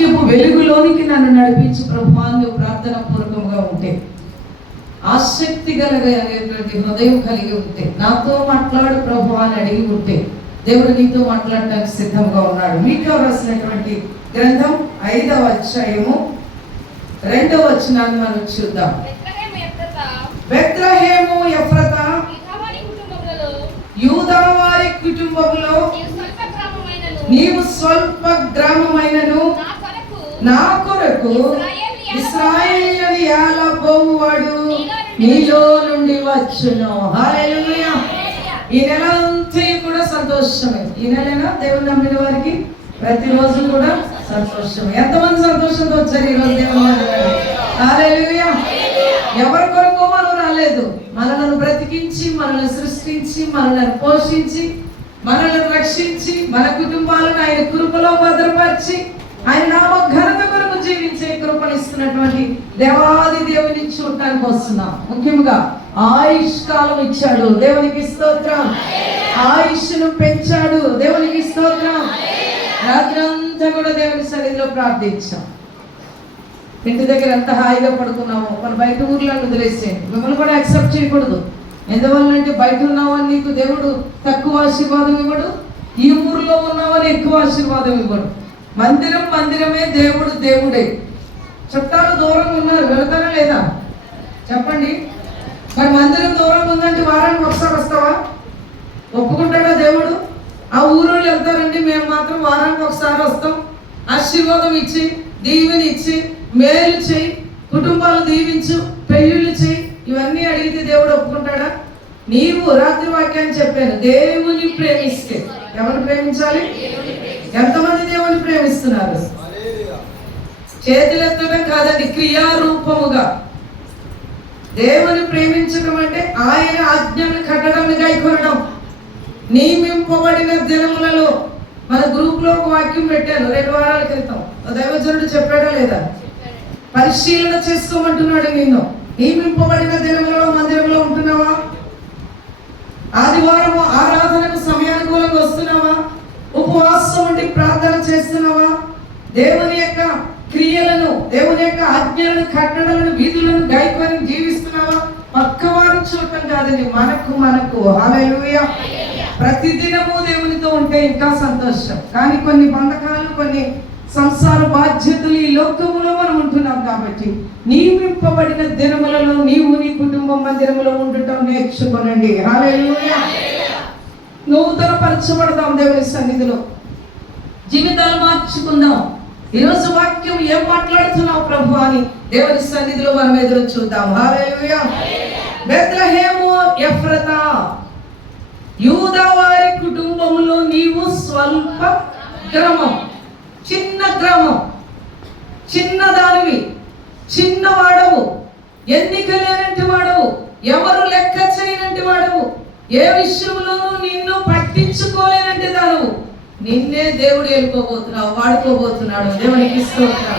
వాక్యపు వెలుగులోనికి నన్ను నడిపించి నువ్వు ప్రార్థన పూర్వకంగా ఉంటే. ఆసక్తి కలిగేటువంటి హృదయం కలిగి ఉంటే. నాతో మాట్లాడు ప్రభు అని అడిగి ఉంటే. దేవుడు నీతో మాట్లాడడానికి సిద్ధంగా ఉన్నాడు. మీకు రాసినటువంటి గ్రంథం ఐదవ అధ్యాయము రెండవ వచనాన్ని మనం చూద్దాం. బెత్లెహేము ఎఫ్రాతా, యూదా వారి కుటుంబంలో నీవు స్వల్ప గ్రామమైనను నీవు స్వల్ప గ్రామమైనను నా కొరకు నా కొరకు ఇస్రాయేలు ఏలబోవాడు నీలో నుండి వచ్చును. హల్లెలూయా. ఈ నెల అంతా కూడా సంతోషమే. ఈ నెలైనా దేవుని నమ్మిన వారికి ప్రతిరోజు కూడా సంతోషమే. ఎంతమంది సంతోషంతో వచ్చారు ఈ రోజు దేవుని హల్లెలూయా. ఎవరి కొరకు మనం రాలేదు? మనలను బ్రతికించి మనల్ని సృష్టించి మనల్ని పోషించి మనల్ని రక్షించి మన కుటుంబాలను ఆయన కృపలో భద్రపరిచి ఆయన నామ దేవాది దేవుని చూడటానికి వస్తున్నాం. ముఖ్యంగా ఆయుష్ కాలం ఇచ్చాడు. దేవునికి స్తోత్రం. ఆయుష్ను పెంచాడు. దేవునికి స్తోత్రం. రాత్రంతా కూడా దేవుని సన్నిధిలో ప్రార్థించాం. ఇంటి దగ్గర ఎంత హాయిగా పడుకున్నామో మన బయట ఊర్లను వదిలేసేయండి. మిమ్మల్ని కూడా యాక్సెప్ట్ చేయకూడదు. ఎందువల్లంటే బయట ఉన్నావని నీకు దేవుడు తక్కువ ఆశీర్వాదం ఇవ్వడు. ఈ ఊర్లో ఉన్నావని ఎక్కువ ఆశీర్వాదం ఇవ్వడు. మందిరం మందిరమే దేవుడు దేవుడే. చుట్టాలు దూరంగా ఉన్నారు. వెళతారా లేదా? చెప్పండి. మరి మందిరం దూరంగా ఉందంటే వారానికి ఒకసారి వస్తావా? ఒప్పుకుంటాడా దేవుడు? ఆ ఊరోళ్ళు వెళ్తారండి మేము మాత్రం వారానికి ఒకసారి వస్తాం. ఆశీర్వాదం ఇచ్చి దీవెని ఇచ్చి మేలు చేయి కుటుంబాలు దీవించు పెళ్ళిళ్ళు చేయి. ఇవన్నీ అడిగితే దేవుడు ఒప్పుకుంటాడా? నీవు రాత్రి వాక్యాన్ని చెప్పాను దేవుని ప్రేమిస్తే. ఎవరు ప్రేమించాలి? ఎంతమంది దేవుని ప్రేమిస్తున్నారు? చేతులెత్తడం కాదండి క్రియారూపముగా. దేవుని ప్రేమించడం అంటే ఆయన ఆజ్ఞను కట్టడం గైకొనడం నియమింపబడిన దినములలో మన గ్రూప్లో ఒక వాక్యం పెట్టాను రెండు వారాల క్రితం. దైవజనుడు చెప్పాడా లేదా? పరిశీలన చేసుకోమంటున్నాడు నిన్ను. నియమింపబడిన దినములలో మందిరంలో ఉంటున్నావా? ఆదివారం ఆరాధనకు సమయానుకూలంగా వస్తున్నావా? ఉపవాసం ఉండి ప్రార్థన చేస్తున్నావా? దేవుని యొక్క క్రియలను దేవుని యొక్క ఆజ్ఞలను కట్టడలను వీధులను గాయకొని జీవిస్తున్నావా? పక్కవారిని చూడటం కాదండి మనకు మనకు. హల్లెలూయా. ప్రతిదినము దేవునితో ఉంటే ఇంకా సంతోషం. కానీ కొన్ని బంధకాలు కొన్ని సంసార బాధ్యతలు ఈ లోకములో మనం ఉంటున్నాం కాబట్టి నియమింపబడిన దినములలో నీవు నీ కుటుంబం మందిరములో ఉండటం నేర్చుకోనండి. హల్లెలూయా. నూతన పరచబడదాం దేవుని సన్నిధిలో. జీవితాలు మార్చుకుందాం. ఈరోజు వాక్యం ఏం మాట్లాడుతున్నావు ప్రభు అని దేవుని సన్నిధిలో మనం ఎదురు చూద్దాం. బెత్లహేము ఎఫ్రతా యూదా వారి కుటుంబంలో నీవు స్వల్ప గ్రామం చిన్న గ్రామం చిన్న దానివి చిన్న వాడవు ఎన్నిక లేనట్టి వాడవు ఎవరు లెక్క చేయనట్టి వాడవు ఏ విషయంలోనూ దానవు నిన్నే దేవుడు వెళ్ళిపోబోతున్నావు వాడుకోబోతున్నాడు దేవునికి స్తోత్రం